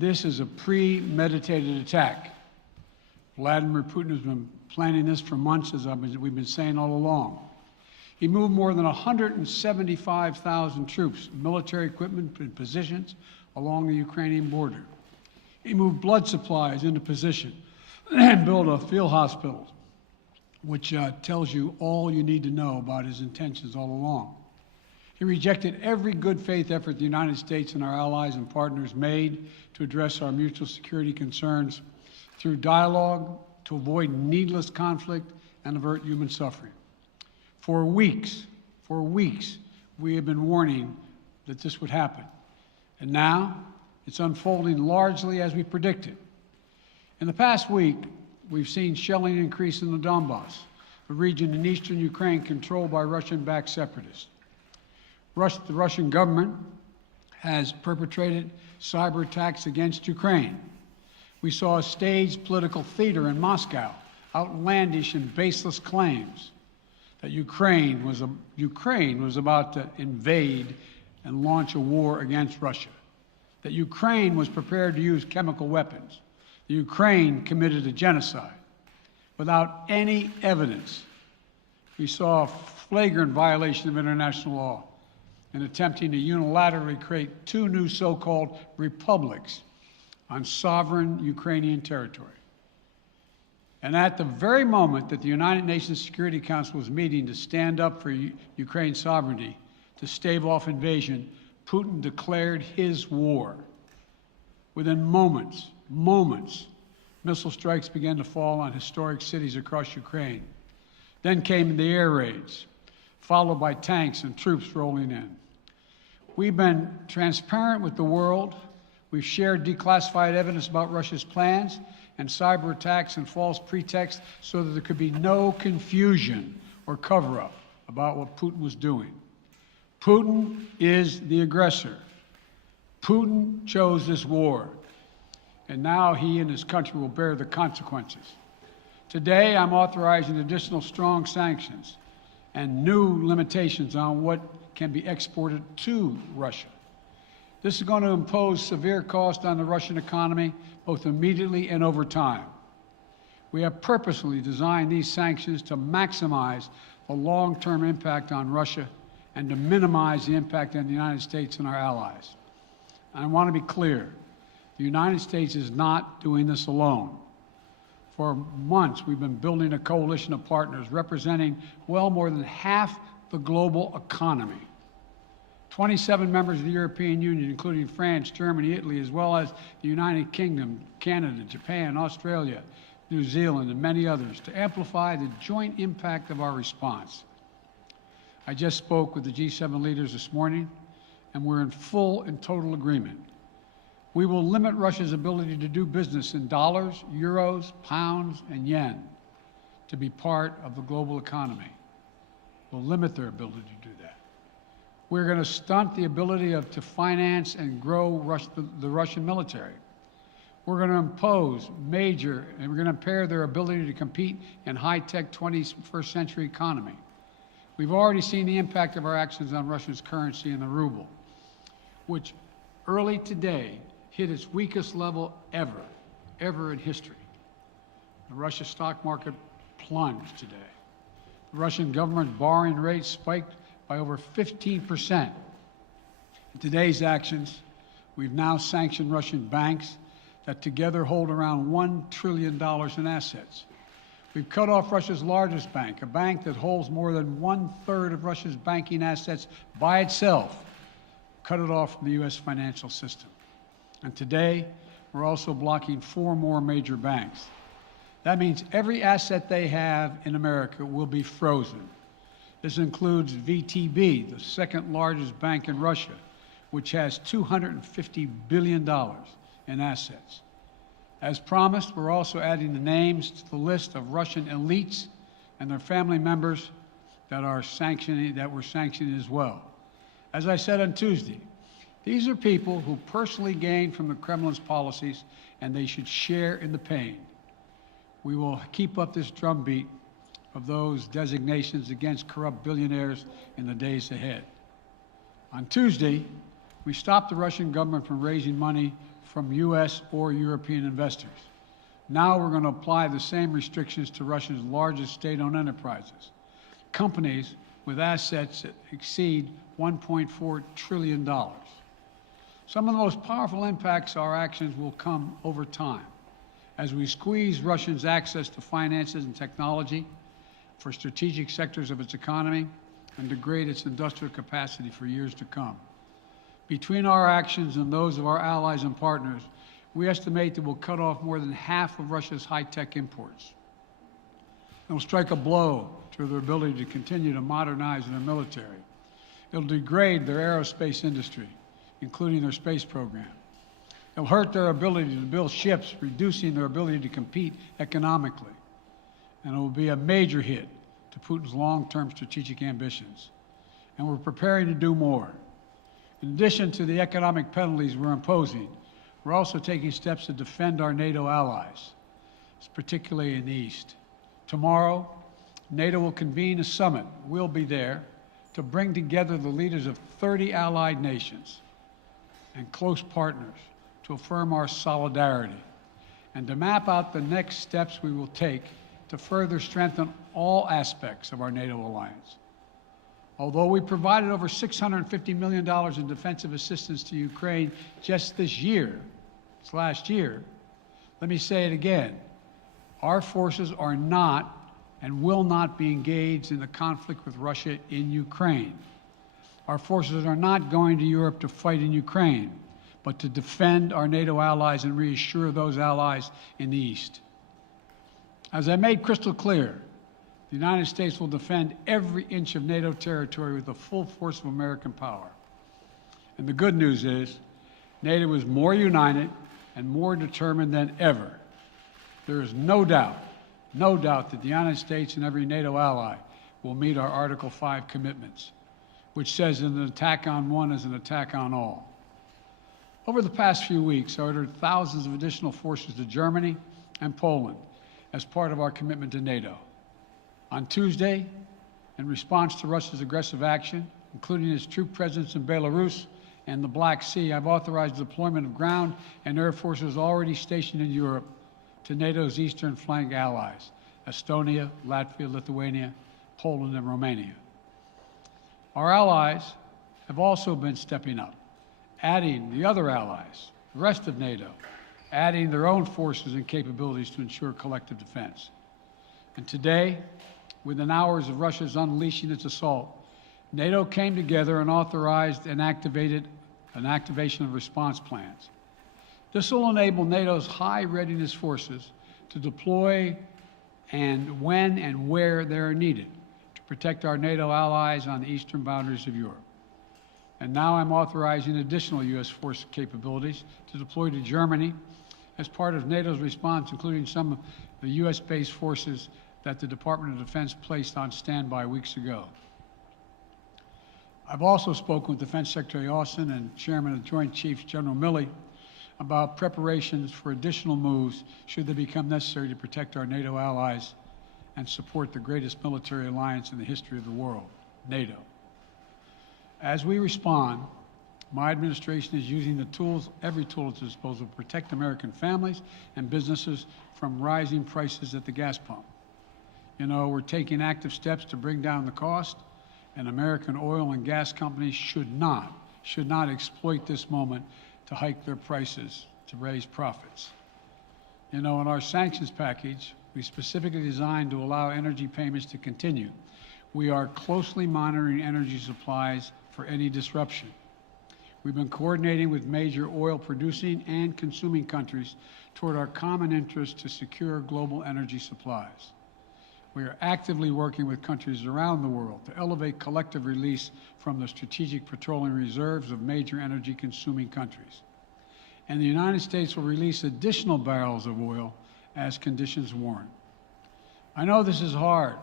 This is a premeditated attack. Vladimir Putin has been planning this for months, as we've been saying all along. He moved more than 175,000 troops, military equipment, and positions along the Ukrainian border. He moved blood supplies into position and built a field hospital, which tells you all you need to know about his intentions all along. He rejected every good faith effort the United States and our allies and partners made to address our mutual security concerns through dialogue to avoid needless conflict and avert human suffering. For weeks, we have been warning that this would happen. And now it's unfolding largely as we predicted. In the past week, we've seen shelling increase in the Donbass, a region in eastern Ukraine controlled by Russian-backed separatists. The Russian government has perpetrated cyber attacks against Ukraine. We saw a staged political theater in Moscow, outlandish and baseless claims that Ukraine was about to invade and launch a war against Russia, that Ukraine was prepared to use chemical weapons, that Ukraine committed a genocide. Without any evidence, we saw a flagrant violation of international law in attempting to unilaterally create two new so-called republics on sovereign Ukrainian territory. And at the very moment that the United Nations Security Council was meeting to stand up for Ukraine's sovereignty, to stave off invasion, Putin declared his war. Within moments, missile strikes began to fall on historic cities across Ukraine. Then came the air raids, followed by tanks and troops rolling in. We've been transparent with the world. We've shared declassified evidence about Russia's plans and cyber attacks and false pretexts so that there could be no confusion or cover-up about what Putin was doing. Putin is the aggressor. Putin chose this war, and now he and his country will bear the consequences. Today, I'm authorizing additional strong sanctions and new limitations on what can be exported to Russia. This is going to impose severe cost on the Russian economy, both immediately and over time. We have purposely designed these sanctions to maximize the long-term impact on Russia and to minimize the impact on the United States and our allies. And I want to be clear, the United States is not doing this alone. For months, we've been building a coalition of partners representing well more than half the global economy. 27 members of the European Union, including France, Germany, Italy, as well as the United Kingdom, Canada, Japan, Australia, New Zealand, and many others, to amplify the joint impact of our response. I just spoke with the G7 leaders this morning, and we're in full and total agreement. We will limit Russia's ability to do business in dollars, euros, pounds, and yen to be part of the global economy. We'll limit their ability to do that. We're going to stunt the ability to finance and grow the Russian military. We're going to impose and we're going to impair their ability to compete in high-tech 21st century economy. We've already seen the impact of our actions on Russia's currency and the ruble, which early today hit its weakest level ever in history. The Russia stock market plunged today. The Russian government borrowing rate spiked by over 15%. In today's actions, we've now sanctioned Russian banks that together hold around $1 trillion in assets. We've cut off Russia's largest bank, a bank that holds more than 1/3 of Russia's banking assets by itself, cut it off from the U.S. financial system. And today, we're also blocking 4 more major banks. That means every asset they have in America will be frozen. This includes VTB, the second largest bank in Russia, which has $250 billion in assets. As promised, we're also adding the names to the list of Russian elites and their family members that we're sanctioning as well. As I said on Tuesday, these are people who personally gain from the Kremlin's policies, and they should share in the pain. We will keep up this drumbeat of those designations against corrupt billionaires in the days ahead. On Tuesday, we stopped the Russian government from raising money from U.S. or European investors. Now we're going to apply the same restrictions to Russia's largest state-owned enterprises, companies with assets that exceed $1.4 trillion. Some of the most powerful impacts of our actions will come over time as we squeeze Russia's access to finances and technology for strategic sectors of its economy and degrade its industrial capacity for years to come. Between our actions and those of our allies and partners, we estimate that we'll cut off more than half of Russia's high-tech imports. It'll strike a blow to their ability to continue to modernize their military. It'll degrade their aerospace industry, including their space program. It'll hurt their ability to build ships, reducing their ability to compete economically. And it will be a major hit to Putin's long-term strategic ambitions. And we're preparing to do more. In addition to the economic penalties we're imposing, we're also taking steps to defend our NATO allies, particularly in the East. Tomorrow, NATO will convene a summit. We'll be there to bring together the leaders of 30 allied nations and close partners to affirm our solidarity and to map out the next steps we will take to further strengthen all aspects of our NATO alliance. Although we provided over $650 million in defensive assistance to Ukraine just this last year, let me say it again. Our forces are not and will not be engaged in the conflict with Russia in Ukraine. Our forces are not going to Europe to fight in Ukraine, but to defend our NATO allies and reassure those allies in the East. As I made crystal clear, the United States will defend every inch of NATO territory with the full force of American power. And the good news is, NATO is more united and more determined than ever. There is no doubt that the United States and every NATO ally will meet our Article 5 commitments, which says an attack on one is an attack on all. Over the past few weeks, I ordered thousands of additional forces to Germany and Poland as part of our commitment to NATO. On Tuesday, in response to Russia's aggressive action, including its troop presence in Belarus and the Black Sea, I've authorized the deployment of ground and air forces already stationed in Europe to NATO's eastern flank allies, Estonia, Latvia, Lithuania, Poland, and Romania. Our allies have also been stepping up, adding the other allies, the rest of NATO, adding their own forces and capabilities to ensure collective defense. And today, within hours of Russia's unleashing its assault, NATO came together and authorized and activated an activation of response plans. This will enable NATO's high readiness forces to deploy and when and where they are needed to protect our NATO allies on the eastern boundaries of Europe. And now I'm authorizing additional U.S. force capabilities to deploy to Germany as part of NATO's response, including some of the U.S.-based forces that the Department of Defense placed on standby weeks ago. I've also spoken with Defense Secretary Austin and Chairman of the Joint Chiefs, General Milley, about preparations for additional moves should they become necessary to protect our NATO allies and support the greatest military alliance in the history of the world, NATO. As we respond, my administration is using the tools, every tool at its disposal to protect American families and businesses from rising prices at the gas pump. You know, we're taking active steps to bring down the cost, and American oil and gas companies should not exploit this moment to hike their prices to raise profits. You know, in our sanctions package, we specifically designed to allow energy payments to continue. We are closely monitoring energy supplies for any disruption. We've been coordinating with major oil producing and consuming countries toward our common interest to secure global energy supplies. We are actively working with countries around the world to elevate collective release from the strategic petroleum reserves of major energy consuming countries. And the United States will release additional barrels of oil as conditions warrant. I know this is hard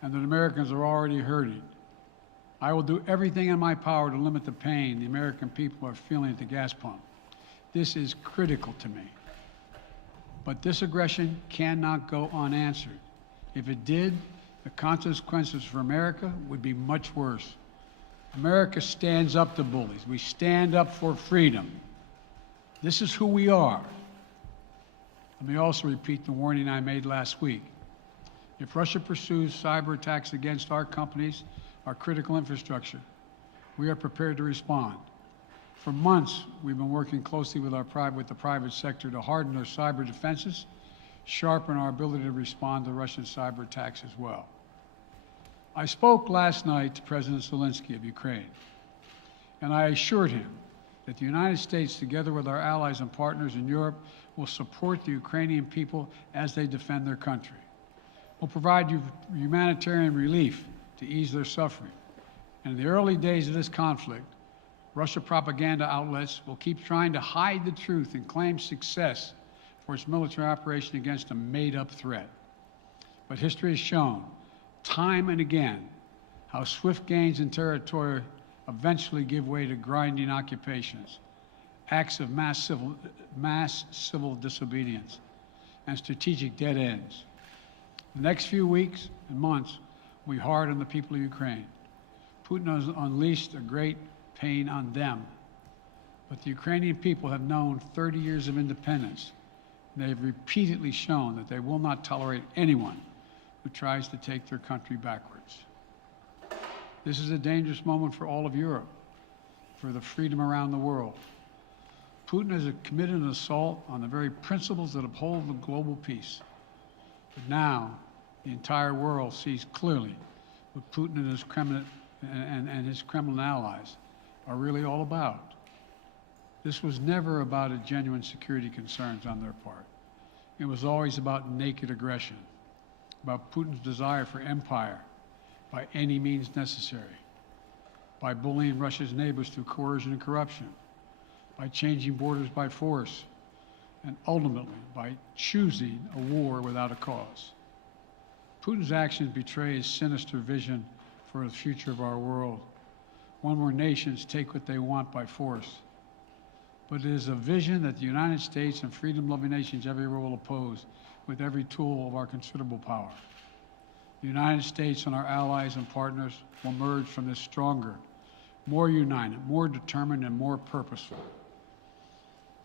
and that Americans are already hurting. I will do everything in my power to limit the pain the American people are feeling at the gas pump. This is critical to me. But this aggression cannot go unanswered. If it did, the consequences for America would be much worse. America stands up to bullies. We stand up for freedom. This is who we are. Let me also repeat the warning I made last week. If Russia pursues cyber attacks against our companies, our critical infrastructure, we are prepared to respond. For months, we've been working closely with the private sector to harden our cyber defenses, sharpen our ability to respond to Russian cyber attacks as well. I spoke last night to President Zelensky of Ukraine, and I assured him that the United States, together with our allies and partners in Europe, will support the Ukrainian people as they defend their country. We'll provide humanitarian relief to ease their suffering. And in the early days of this conflict, Russia propaganda outlets will keep trying to hide the truth and claim success for its military operation against a made-up threat. But history has shown, time and again, how swift gains in territory eventually give way to grinding occupations, acts of mass civil disobedience, and strategic dead ends. The next few weeks and months will be hard on the people of Ukraine. Putin has unleashed a great pain on them, but the Ukrainian people have known 30 years of independence. They have repeatedly shown that they will not tolerate anyone who tries to take their country backwards. This is a dangerous moment for all of Europe, for the freedom around the world. Putin has committed an assault on the very principles that uphold the global peace. But now, the entire world sees clearly what Putin and his Kremlin allies are really all about. This was never about a genuine security concerns on their part. It was always about naked aggression, about Putin's desire for empire by any means necessary, by bullying Russia's neighbors through coercion and corruption, by changing borders by force, and ultimately by choosing a war without a cause. Putin's actions betray his sinister vision for the future of our world, one where nations take what they want by force. But it is a vision that the United States and freedom-loving nations everywhere will oppose with every tool of our considerable power. The United States and our allies and partners will emerge from this stronger, more united, more determined, and more purposeful.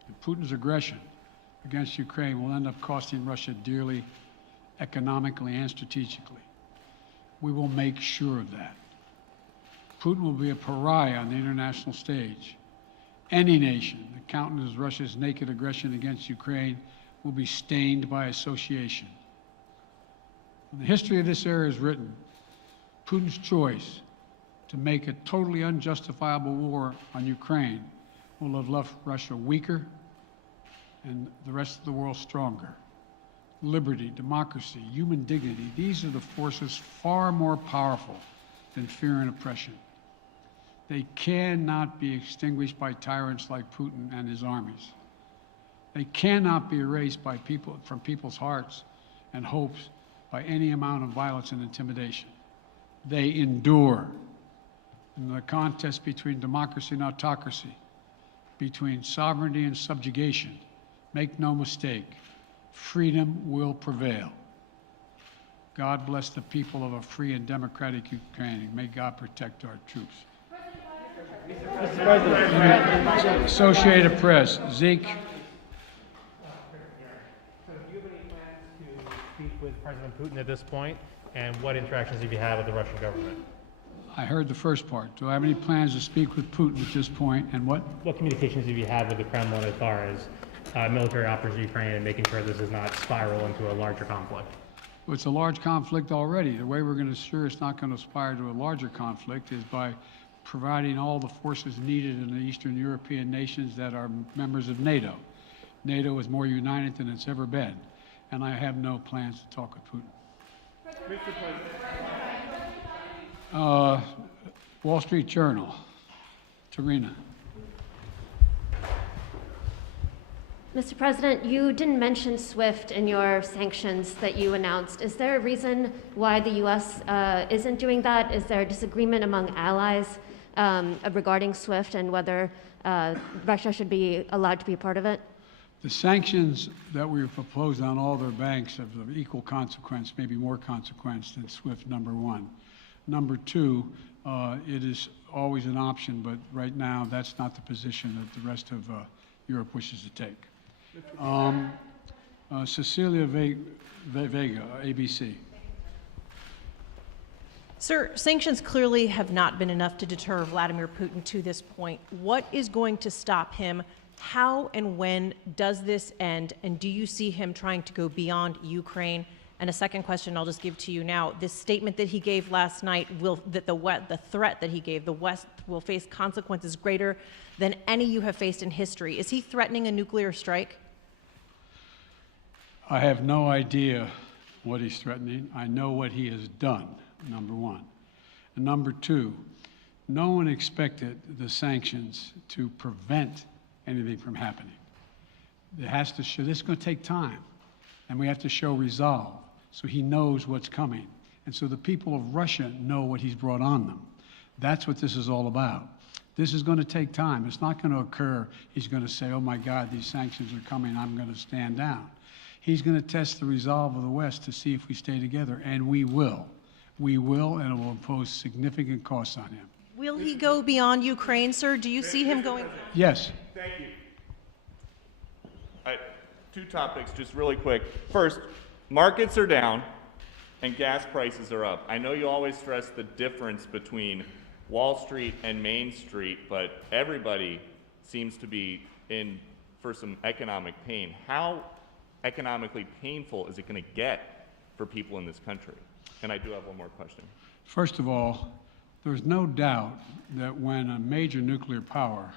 And Putin's aggression against Ukraine will end up costing Russia dearly, economically and strategically. We will make sure of that. Putin will be a pariah on the international stage. Any nation that countenances Russia's naked aggression against Ukraine will be stained by association. When the history of this era is written, Putin's choice to make a totally unjustifiable war on Ukraine will have left Russia weaker and the rest of the world stronger. Liberty, democracy, human dignity, these are the forces far more powerful than fear and oppression. They cannot be extinguished by tyrants like Putin and his armies. They cannot be erased from people's hearts and hopes by any amount of violence and intimidation. They endure. In the contest between democracy and autocracy, between sovereignty and subjugation, make no mistake, freedom will prevail. God bless the people of a free and democratic Ukraine. May God protect our troops. Mr. President. Associated Press, Zeke. So do you have any plans to speak with President Putin at this point? And what interactions have you had with the Russian government? I heard the first part. Do I have any plans to speak with Putin at this point, and what? What communications have you had with the Kremlin as far as military operations in Ukraine and making sure this does not spiral into a larger conflict? Well, it's a large conflict already. The way we're going to ensure it's not going to aspire to a larger conflict is by providing all the forces needed in the Eastern European nations that are members of NATO. NATO is more united than it's ever been, and I have no plans to talk with Putin. Mr. President. Wall Street Journal, Tarina. Mr. President, you didn't mention SWIFT in your sanctions that you announced. Is there a reason why the U.S. Isn't doing that? Is there a disagreement among allies regarding SWIFT and whether Russia should be allowed to be a part of it? The sanctions that we proposed on all their banks are of equal consequence, maybe more consequence than SWIFT, number one. Number two, it is always an option, but right now that's not the position that the rest of Europe wishes to take. Cecilia Vega, ABC. Sir, sanctions clearly have not been enough to deter Vladimir Putin to this point. What is going to stop him? How and when does this end? And do you see him trying to go beyond Ukraine? And a second question I'll just give to you now. This statement that he gave last night, the threat that he gave, the West will face consequences greater than any you have faced in history. Is he threatening a nuclear strike? I have no idea what he's threatening. I know what he has done, number one. And number two, no one expected the sanctions to prevent anything from happening. It has to show, this is going to take time, and we have to show resolve so he knows what's coming. And so the people of Russia know what he's brought on them. That's what this is all about. This is going to take time. It's not going to occur, he's going to say, oh my God, these sanctions are coming, I'm going to stand down. He's going to test the resolve of the West to see if we stay together, and we will. We will, and it will impose significant costs on him. Will he go beyond Ukraine, sir? Do you see him going? Yes. Thank you. Two topics, just really quick. First, markets are down and gas prices are up. I know you always stress the difference between Wall Street and Main Street, but everybody seems to be in for some economic pain. How economically painful is it going to get for people in this country? And I do have one more question. First of all, there's no doubt that when a major nuclear power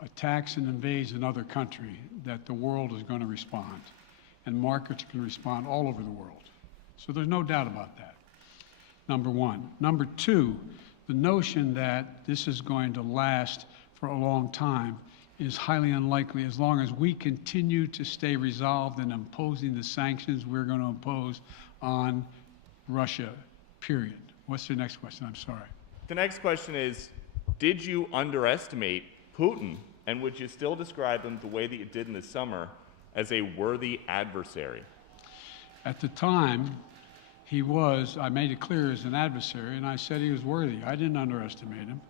attacks and invades another country, that the world is going to respond, and markets can respond all over the world. So there's no doubt about that, number one. Number two, the notion that this is going to last for a long time is highly unlikely as long as we continue to stay resolved in imposing the sanctions we're going to impose on Russia, period. What's the next question? I'm sorry. The next question is, did you underestimate Putin, and would you still describe him the way that you did in the summer as a worthy adversary? At the time, he was, I made it clear, as an adversary, and I said he was worthy. I didn't underestimate him.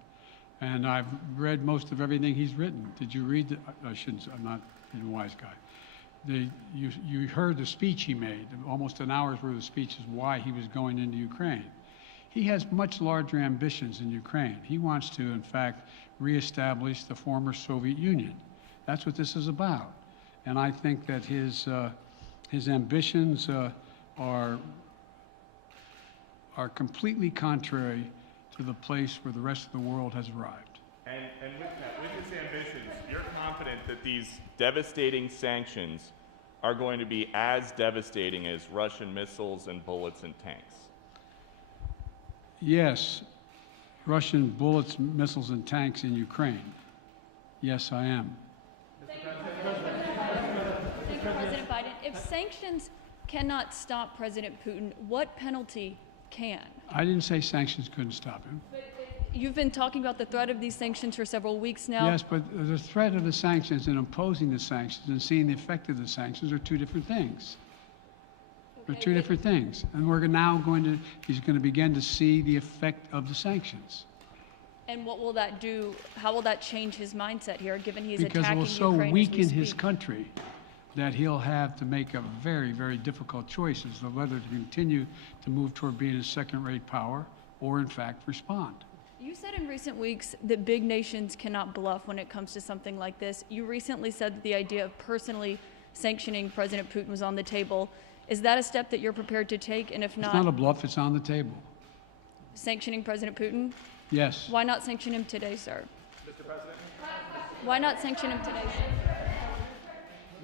And I've read most of everything he's written. Did you read the, I shouldn't, I'm not a wise guy. You heard the speech he made, almost an hour's worth of speeches, why he was going into Ukraine. He has much larger ambitions in Ukraine. He wants to, in fact, reestablish the former Soviet Union. That's what this is about. And I think that his ambitions are completely contrary to the place where the rest of the world has arrived. And with his ambitions, you're confident that these devastating sanctions are going to be as devastating as Russian missiles and bullets and tanks? Yes, Russian bullets, missiles, and tanks in Ukraine. Yes, I am. Thank you, President Biden. If sanctions cannot stop President Putin, what penalty can? I didn't say sanctions couldn't stop him. You've been talking about the threat of these sanctions for several weeks now. Yes, but the threat of the sanctions and imposing the sanctions and seeing the effect of the sanctions are two different things. They're two different things. And we're now he's going to begin to see the effect of the sanctions. And what will that do? How will that change his mindset here, given he's Because it attacking will so Ukraine weaken as we his speak? country that he'll have to make a very, very difficult choice as to whether to continue to move toward being a second-rate power or, in fact, respond. You said in recent weeks that big nations cannot bluff when it comes to something like this. You recently said that the idea of personally sanctioning President Putin was on the table. Is that a step that you're prepared to take? And if It's not a bluff, it's on the table. sanctioning President Putin? Yes. Why not sanction him today, sir? Mr. President? Why not sanction him today, sir?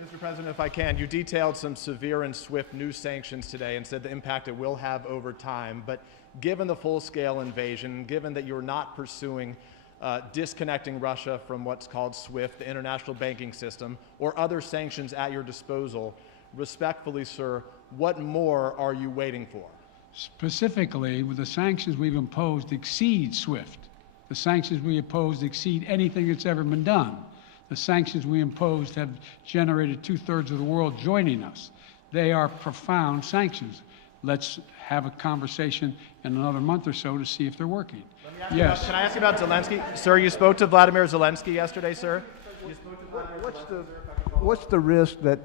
Mr. President, if I can, you detailed some severe and swift new sanctions today and said the impact it will have over time. But given the full-scale invasion, given that you're not pursuing disconnecting Russia from what's called SWIFT, the international banking system, or other sanctions at your disposal, respectfully, sir, what more are you waiting for? Specifically, with the sanctions we've imposed exceed SWIFT. The sanctions we imposed exceed anything that's ever been done. The sanctions we imposed have generated 2/3 of the world joining us. They are profound sanctions. Let's have a conversation in another month or so to see if they're working. Yes. Can I ask you about Zelensky? Sir, you spoke to Vladimir Zelensky yesterday, sir. What's the risk that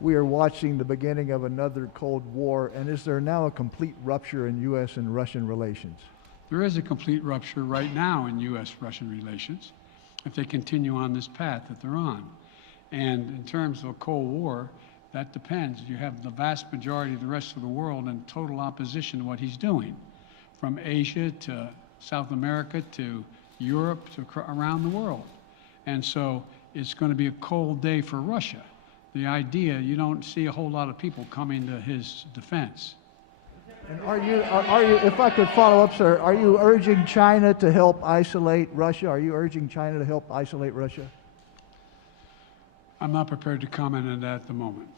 we are watching the beginning of another Cold War, and is there now a complete rupture in U.S. and Russian relations? There is a complete rupture right now in U.S.-Russian relations if they continue on this path that they're on. And in terms of a Cold War, that depends. You have the vast majority of the rest of the world in total opposition to what he's doing, from Asia to South America to Europe to around the world. And so it's going to be a cold day for Russia. The idea, you don't see a whole lot of people coming to his defense. And are you, if I could follow up, sir, are you urging China to help isolate Russia? Are you urging China to help isolate Russia? I'm not prepared to comment on that at the moment.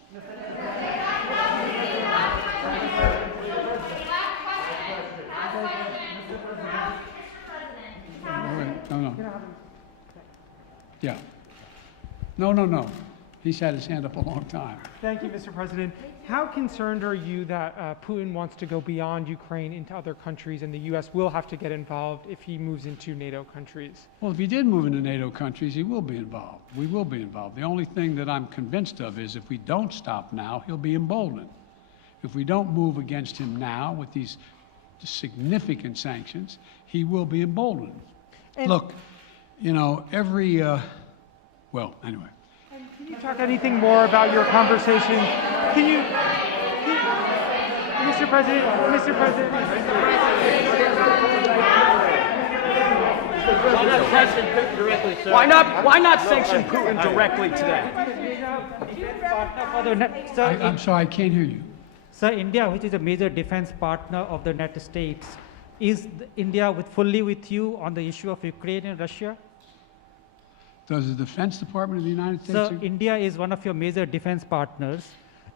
No. Yeah. No. He's had his hand up a long time. Thank you, Mr. President. How concerned are you that Putin wants to go beyond Ukraine into other countries, and the U.S. will have to get involved if he moves into NATO countries? Well, if he did move into NATO countries, he will be involved. We will be involved. The only thing that I'm convinced of is if we don't stop now, he'll be emboldened. If we don't move against him now with these significant sanctions, he will be emboldened. Look, you know, well, anyway. Can you talk anything more about your conversation? Mr. President. Why not sanction Putin directly today? I'm sorry, I can't hear you. Sir, India, which is a major defense partner of the United States, is India fully with you on the issue of Ukraine and Russia? Does the Defense Department of the United States... So India is one of your major defense partners.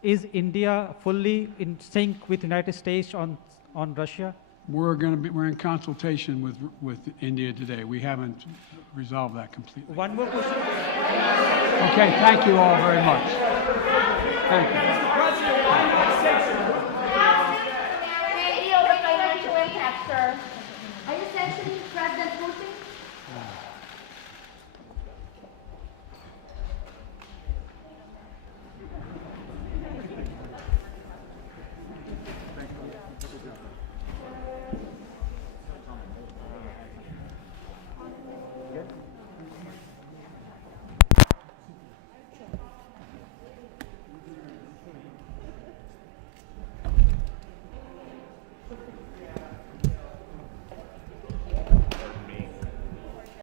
Is India fully in sync with the United States on Russia? We're in consultation with India today. We haven't resolved that completely. One more question. Okay, thank you all very much. Thank you. The financial impact, sir. Are you sanctioning President Putin?